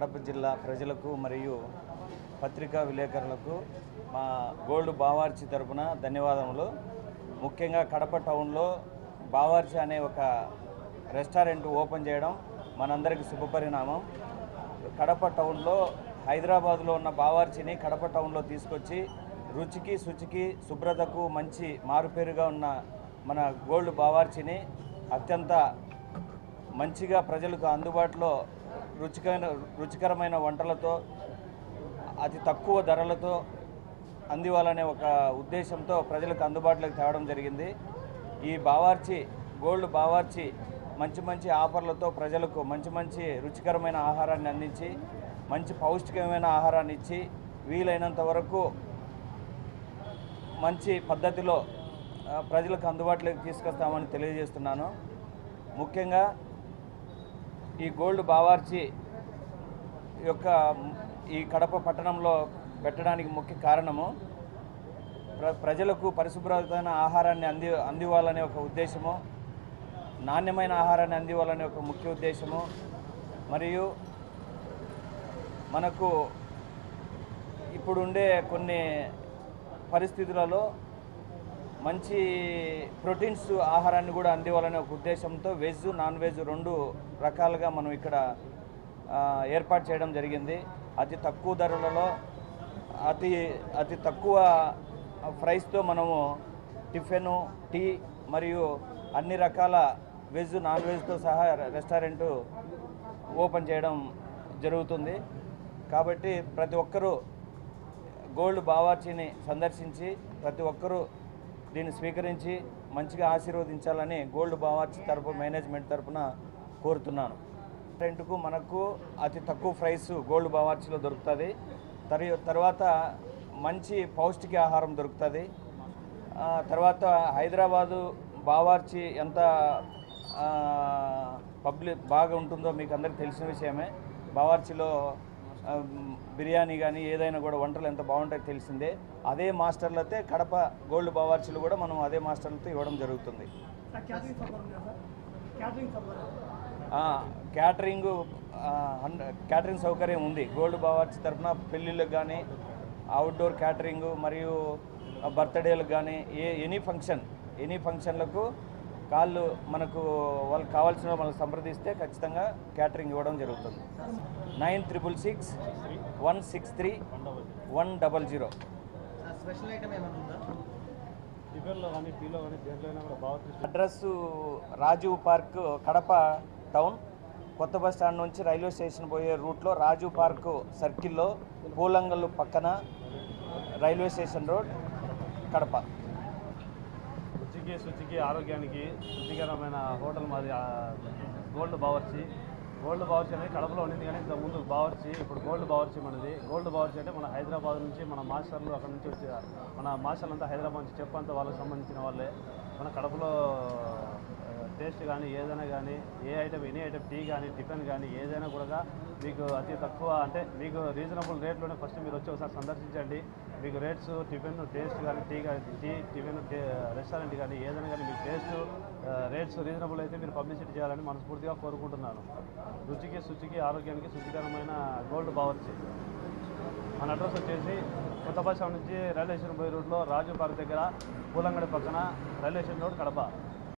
కడప జిల్లా ప్రజలకు మరియు పత్రికా విలేకరులకు మా గోల్డ్ బావార్చి తరపున ధన్యవాదములు. ముఖ్యంగా కడప టౌన్లో బావార్చి అనే ఒక రెస్టారెంట్ ఓపెన్ చేయడం మనందరికీ శుభపరిణామం. కడప టౌన్లో హైదరాబాద్లో ఉన్న బావార్చిని కడప టౌన్లో తీసుకొచ్చి రుచికి శుచికి శుభ్రతకు మంచి మారుపేరుగా ఉన్న మన గోల్డ్ బావార్చిని అత్యంత మంచిగా ప్రజలకు అందుబాటులో రుచికరమైన వంటలతో అతి తక్కువ ధరలతో అందివ్వాలనే ఒక ఉద్దేశంతో ప్రజలకు అందుబాటులోకి తేవడం జరిగింది. ఈ బావార్చి గోల్డ్ బావార్చి మంచి మంచి ఆఫర్లతో ప్రజలకు మంచి రుచికరమైన ఆహారాన్ని అందించి మంచి పౌష్టికమైన ఆహారాన్ని ఇచ్చి వీలైనంత వరకు మంచి పద్ధతిలో ప్రజలకు అందుబాటులోకి తీసుకొస్తామని తెలియజేస్తున్నాను. ముఖ్యంగా ఈ గోల్డ్ బావార్చి యొక్క ఈ కడప పట్టణంలో పెట్టడానికి ముఖ్య కారణము ప్రజలకు పరిశుభ్రమైన ఆహారాన్ని అందివ్వాలనే ఒక ఉద్దేశము, నాణ్యమైన ఆహారాన్ని అందివ్వాలనే ఒక ముఖ్య ఉద్దేశము, మరియు మనకు ఇప్పుడుండే కొన్ని పరిస్థితులలో మంచి ప్రోటీన్స్ ఆహారాన్ని కూడా అందివ్వాలనే ఒక ఉద్దేశంతో వెజ్ నాన్ వెజ్ 2 రకాలుగా మనం ఇక్కడ ఏర్పాటు చేయడం జరిగింది. అతి తక్కువ ధరలలో అతి తక్కువ ప్రైస్తో మనము టిఫిన్, టీ మరియు అన్ని రకాల వెజ్ నాన్ వెజ్తో సహా రెస్టారెంట్ ఓపెన్ చేయడం జరుగుతుంది. కాబట్టి ప్రతి ఒక్కరూ గోల్డ్ బావార్చిని సందర్శించి ప్రతి ఒక్కరూ దీన్ని స్వీకరించి మంచిగా ఆశీర్వదించాలని గోల్డ్ బావార్చి మేనేజ్మెంట్ తరపున కోరుతున్నాను. రెస్టారెంట్కు మనకు అతి తక్కువ ప్రైస్ గోల్డ్ బావార్చిలో దొరుకుతుంది. తర్వాత మంచి పౌష్టిక ఆహారం దొరుకుతుంది. తర్వాత హైదరాబాదు బావార్చి ఎంత బాగా ఉంటుందో మీకు అందరికీ తెలిసిన విషయమే. బావార్చిలో బిర్యానీ కానీ ఏదైనా కూడా వంటలు ఎంత బాగుంటాయో తెలిసిందే. అదే మాస్టర్లతో కడప గోల్డ్ బావార్చిలు కూడా మనం అదే మాస్టర్లతో ఇవ్వడం జరుగుతుంది. క్యాటరింగ్ సౌకర్యం ఉంది గోల్డ్ బావార్చి తరఫున. పెళ్ళిళ్ళకి కానీ అవుట్డోర్ క్యాటరింగ్ మరియు బర్త్డేలకు కానీ ఎనీ ఫంక్షన్లకు వాళ్ళకు కావాల్సిన మనకు సంప్రదిస్తే ఖచ్చితంగా క్యాటరింగ్ ఇవ్వడం జరుగుతుంది. 963163 100. Address Rajiv park, Kadapa town, కొత్త బస్ స్టాండ్ నుంచి రైల్వే స్టేషన్ పోయే రూట్లో రాజీవ్ పార్క్ సర్కిల్లో పూలంగల్ పక్కన రైల్వే స్టేషన్ రోడ్, కడప. రుచికి శుచికి ఆరోగ్యానికి రుచికరమైన హోటల్ మాది గోల్డ్ బావర్చి. గోల్డ్ బావర్చి అనేది కడపలో ఉండింది, కానీ ఇంత ముందు బావర్చి, ఇప్పుడు గోల్డ్ బావర్చి మనది. గోల్డ్ బావర్చి అంటే మన హైదరాబాద్ నుంచి మన మాస్టర్లు అక్కడ నుంచి వచ్చి మన మాస్టర్లు అంతా హైదరాబాద్ నుంచి చెఫ్ అంతా వాళ్ళకి సంబంధించిన వాళ్ళే. మన కడపలో టేస్ట్ కానీ ఏదైనా కానీ ఎనీ ఐటమ్ టీ కానీ టిఫిన్ కానీ ఏదైనా కూడా మీకు అతి తక్కువ అంటే మీకు రీజనబుల్ రేట్లోనే ఫస్ట్ మీరు వచ్చి ఒకసారి సందర్శించండి. మీకు రేట్స్ టిఫిన్ టేస్ట్ కానీ టిఫిన్ రెస్టారెంట్ కానీ ఏదైనా కానీ మీకు రేట్స్ రీజనబుల్ అయితే మీరు పబ్లిసిటీ చేయాలని మనస్ఫూర్తిగా కోరుకుంటున్నాను. రుచికి శుచికి ఆరోగ్యానికి శుచికరమైన గోల్డ్ బావర్చి. మన అడ్రస్ వచ్చేసి కొత్త బస్ స్టాండ్ నుంచి రైల్వే స్టేషన్ పోయే రూట్లో రాజు పార్క్ దగ్గర పూలంగడి పక్కన రైల్వే స్టేషన్ రోడ్, కడప.